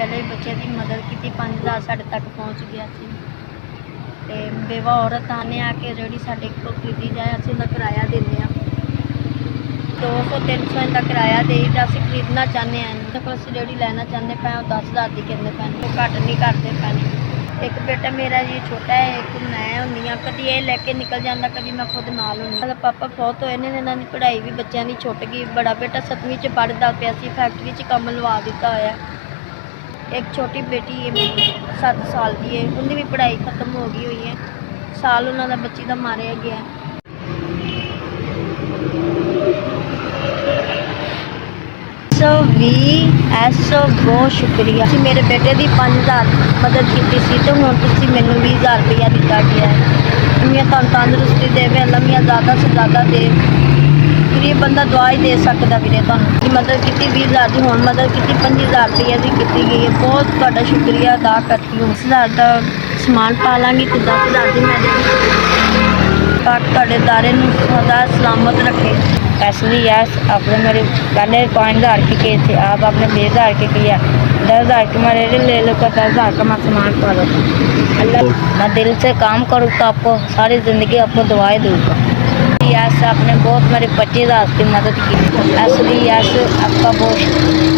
पहले भी बच्चे की मदद की, 5,000 साढ़े तक पहुँच गया सी। ते बेवा औरत आने आके रेहड़ी साढ़े को खरीदी जाए, असं उसका किराया देने 200-300 का किराया दे असं खरीदना चाहते हैं। तो असं रेहड़ी लैना चाहते पे 10,000 की कहते पे, वो घट नहीं करते पे। एक बेटा मेरा जी छोटा है, एक मैं होंगी हाँ, कभी ये लैके निकल जाता, कभी मैं खुद नाल होंगी। पापा बहुत होए ने, इन्हों की पढ़ाई भी बच्चों की छुट गई। बड़ा बेटा 7वीं च पढ़ता पिया सी, फैक्ट्री च काम लवा दिता होया। एक छोटी बेटी है मेरी 7 साल की है, उनकी भी पढ़ाई खत्म हो गई हुई है। साल उन्होंने बच्ची का मारिया गया। बहुत शुक्रिया। मेरे बेटे की 5,000 मदद की सी, तो हुण तुसीं मैनूं 20,000 रुपया दिता गया है। मियां तुहानूं तंदुरुस्ती देवे, अल्लाह मियां ज़्यादा से ज़्यादा दे। गरीब बंदा दुआ ही दे सकता वीरे। तुहानूं मदद की 20,000 की, हुण मदद की 25,000 रुपये की की गई है। बहुत तुहाडा शुक्रिया अदा करती हूँ। 10,000 का समान पा लाँगी तो 10,000 की मैं पाक तुहाडे दायरे नूं सदा सलामत रखे। असली यस आपने मेरे पहले 5,000 की किए थे, आप आपने 20,000 की किया। 10,000 की मैं रेडी ले लो, 10,000 का मैं सामान पा लो। अल्लाह मैं दिल से काम करूँ तो आपको सारी ज़िंदगी आपको दुआएं दूँगा। यस आपने बहुत मेरी 25,000 की मदद की। असली यस आपका बहुत